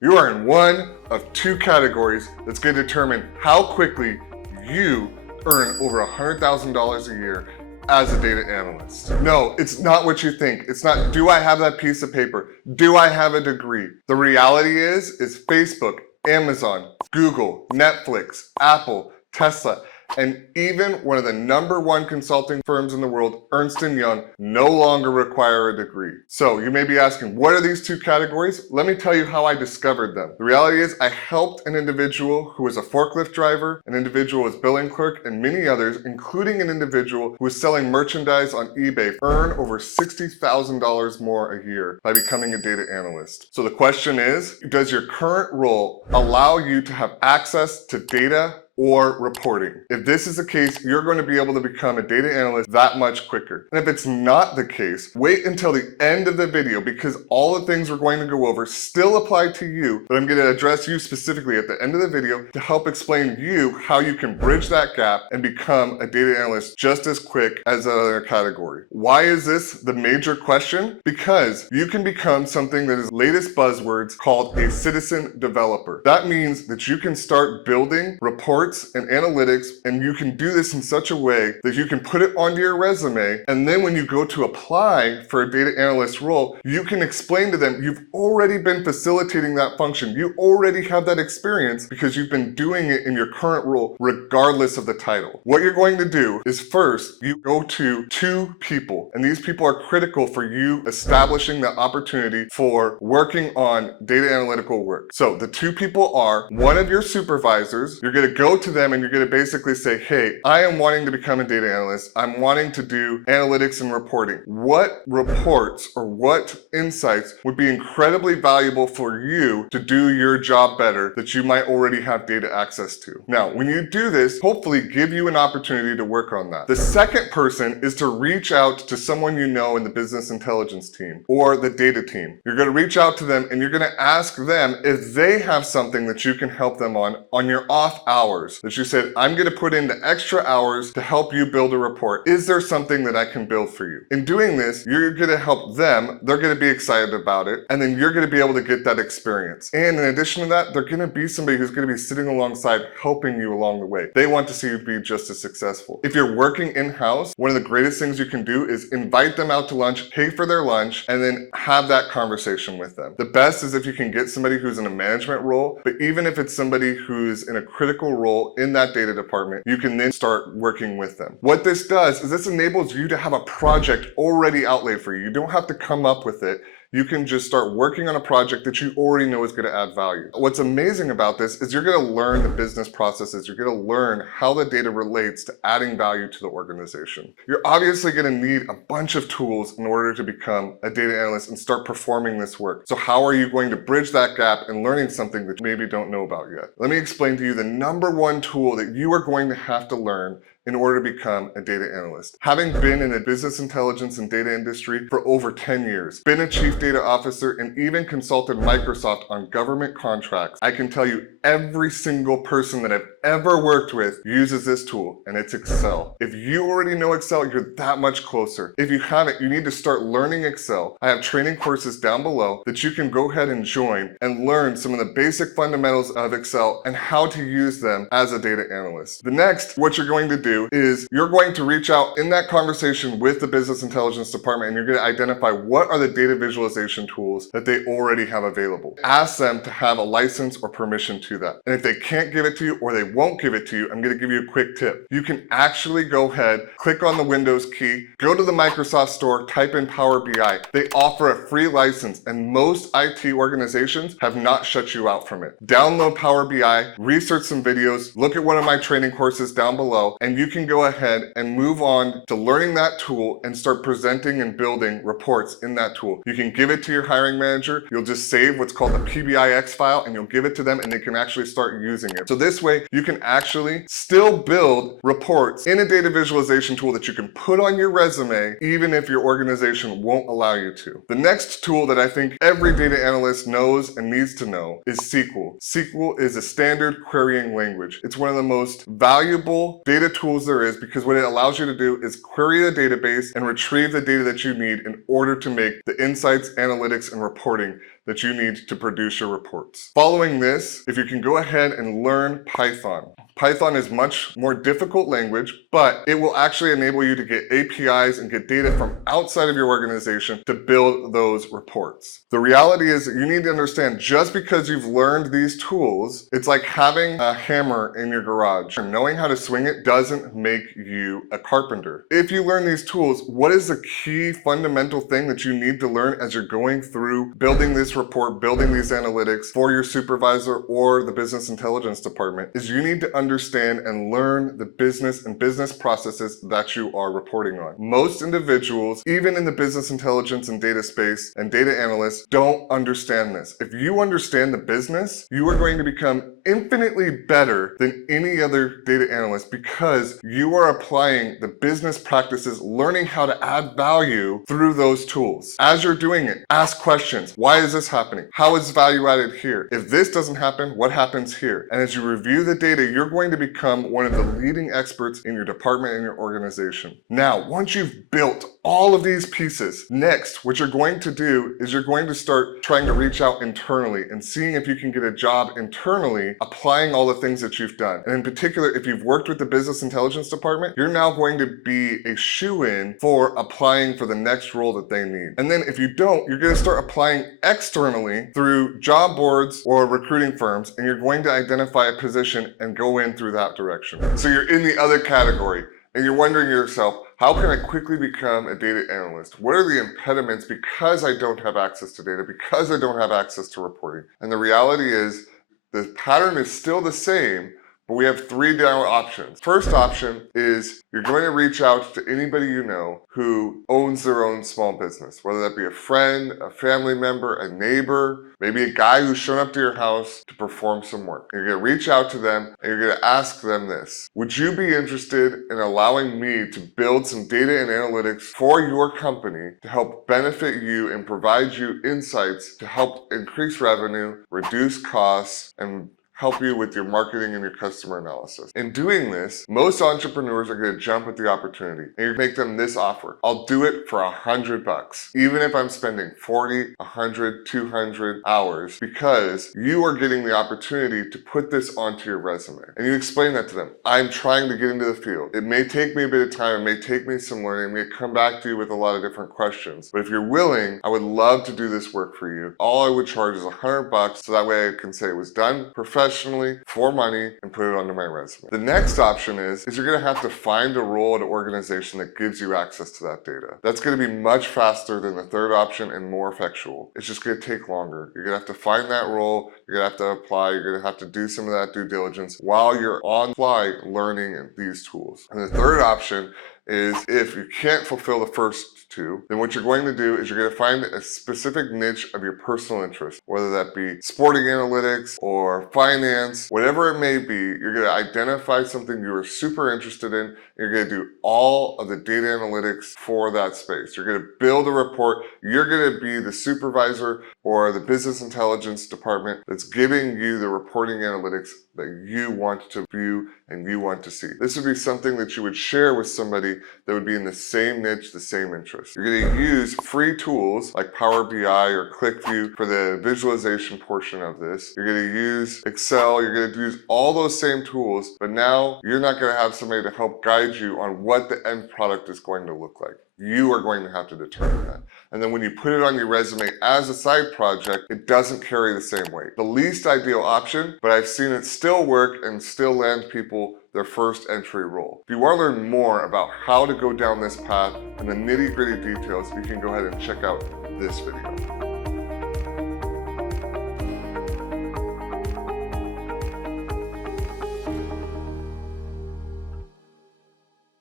You are in one of two categories that's going to determine how quickly you earn over $100,000 a year as a data analyst. No, it's not what you think. It's not, do I have that piece of paper? Do I have a degree? The reality is Facebook, Amazon, Google, Netflix, Apple, Tesla, and even one of the #1 consulting firms in the world, Ernst & Young, no longer require a degree. So you may be asking, what are these two categories? Let me tell you how I discovered them. The reality is I helped an individual who was a forklift driver, an individual who was billing clerk, and many others, including an individual who was selling merchandise on eBay, earn over $60,000 more a year by becoming a data analyst. So the question is, does your current role allow you to have access to data or reporting? If this is the case, you're going to be able to become a data analyst that much quicker. And if it's not the case, wait until the end of the video because all the things we're going to go over still apply to you, but I'm going to address you specifically at the end of the video to help explain to you how you can bridge that gap and become a data analyst just as quick as another category. Why is this the major question? Because you can become something that is latest buzzwords called a citizen developer. That means that you can start building reports and analytics, and you can do this in such a way that you can put it onto your resume, and then when you go to apply for a data analyst role, you can explain to them you've already been facilitating that function. You already have that experience because you've been doing it in your current role regardless of the title. What you're going to do is first, you go to 2 people, and these people are critical for you establishing the opportunity for working on data analytical work. So the 2 people are one of your supervisors. You're going to go to them and you're going to basically say, hey, I am wanting to become a data analyst. I'm wanting to do analytics and reporting. What reports or what insights would be incredibly valuable for you to do your job better that you might already have data access to? Now, when you do this, hopefully give you an opportunity to work on that. The second person is to reach out to someone you know in the business intelligence team or the data team. You're going to reach out to them and you're going to ask them if they have something that you can help them on your off hours. That you said, I'm going to put in the extra hours to help you build a report. Is there something that I can build for you? In doing this, you're going to help them. They're going to be excited about it. And then you're going to be able to get that experience. And in addition to that, they're going to be somebody who's going to be sitting alongside, helping you along the way. They want to see you be just as successful. If you're working in-house, one of the greatest things you can do is invite them out to lunch, pay for their lunch, and then have that conversation with them. The best is if you can get somebody who's in a management role, but even if it's somebody who's in a critical role in that data department, you can then start working with them. What this does is this enables you to have a project already outlaid for you. You don't have to come up with it. You can just start working on a project that you already know is going to add value. What's amazing about this is you're going to learn the business processes. You're going to learn how the data relates to adding value to the organization. You're obviously going to need a bunch of tools in order to become a data analyst and start performing this work. So how are you going to bridge that gap in learning something that you maybe don't know about yet? Let me explain to you the #1 tool that you are going to have to learn in order to become a data analyst. Having been in the business intelligence and data industry for over 10 years, been a chief data officer, and even consulted Microsoft on government contracts, I can tell you every single person that I've ever worked with uses this tool, and it's Excel. If you already know Excel, you're that much closer. If you haven't, you need to start learning Excel. I have training courses down below that you can go ahead and join and learn some of the basic fundamentals of Excel and how to use them as a data analyst. The next, what you're going to do is you're going to reach out in that conversation with the business intelligence department and you're going to identify what are the data visualization tools that they already have available. Ask them to have a license or permission to that. And if they can't give it to you or they won't give it to you, I'm going to give you a quick tip. You can actually go ahead, click on the Windows key, go to the Microsoft Store, type in Power BI. They offer a free license and most IT organizations have not shut you out from it. Download Power BI, research some videos, look at one of my training courses down below, and you can go ahead and move on to learning that tool and start presenting and building reports in that tool. You can give it to your hiring manager. You'll just save what's called the PBIX file and you'll give it to them and they can actually start using it. So this way you can actually still build reports in a data visualization tool that you can put on your resume even if your organization won't allow you to. The next tool that I think every data analyst knows and needs to know is SQL. SQL is a standard querying language. It's one of the most valuable data tools there is because what it allows you to do is query a database and retrieve the data that you need in order to make the insights, analytics, and reporting that you need to produce your reports. Following this, if you can go ahead and learn Python. Python is much more difficult language, but it will actually enable you to get APIs and get data from outside of your organization to build those reports. The reality is that you need to understand, just because you've learned these tools, it's like having a hammer in your garage. Knowing how to swing it doesn't make you a carpenter. If you learn these tools, what is the key fundamental thing that you need to learn as you're going through building this report, building these analytics for your supervisor or the business intelligence department, is you need to understand and learn the business and business processes that you are reporting on. Most individuals, even in the business intelligence and data space and data analysts, don't understand this. If you understand the business, you are going to become infinitely better than any other data analyst, because you are applying the business practices, learning how to add value through those tools. As you're doing it, ask questions. Why is this happening? How is value added here? If this doesn't happen, what happens here? And as you review the data, you're going to become one of the leading experts in your department and your organization. Now, once you've built all of these pieces, next, what you're going to do is you're going to start trying to reach out internally and seeing if you can get a job internally, applying all the things that you've done. And in particular, if you've worked with the business intelligence department, you're now going to be a shoo-in for applying for the next role that they need. And then if you don't, you're going to start applying externally through job boards or recruiting firms, and you're going to identify a position and go in through that direction. So you're in the other category, and you're wondering to yourself, how can I quickly become a data analyst? What are the impediments because I don't have access to data, because I don't have access to reporting? And the reality is, the pattern is still the same, but we have three different options. First option is you're going to reach out to anybody you know who owns their own small business, whether that be a friend, a family member, a neighbor, maybe a guy who's shown up to your house to perform some work. You're going to reach out to them and you're going to ask them this: would you be interested in allowing me to build some data and analytics for your company to help benefit you and provide you insights to help increase revenue, reduce costs, and help you with your marketing and your customer analysis? In doing this, most entrepreneurs are going to jump at the opportunity, and you make them this offer: I'll do it for $100, even if I'm spending 40, 100, 200 hours, because you are getting the opportunity to put this onto your resume. And you explain that to them: I'm trying to get into the field. It may take me a bit of time, it may take me some learning, it may come back to you with a lot of different questions, but if you're willing, I would love to do this work for you. All I would charge is $100, so that way I can say it was done professionally, for money, and put it onto my resume. The next option is you're going to have to find a role at an organization that gives you access to that data. That's going to be much faster than the third option and more effectual. It's just going to take longer. You're going to have to find that role, you're going to have to apply, you're going to have to do some of that due diligence while you're on fly learning these tools. And the third option is, if you can't fulfill the first two, then what you're going to do is you're going to find a specific niche of your personal interest, whether that be sporting analytics or finance, whatever it may be. You're going to identify something you are super interested in, and you're going to do all of the data analytics for that space. You're going to build a report. You're going to be the supervisor or the business intelligence department that's giving you the reporting analytics that you want to view and you want to see. This would be something that you would share with somebody that would be in the same niche, the same interest. You're going to use free tools like Power BI or ClickView for the visualization portion of this. You're going to use Excel, you're going to use all those same tools, but now you're not going to have somebody to help guide you on what the end product is going to look like. You are going to have to determine that. And then when you put it on your resume as a side project, it doesn't carry the same weight. The least ideal option, but I've seen it still work and still land people their first entry role. If you want to learn more about how to go down this path and the nitty-gritty details, you can go ahead and check out this video.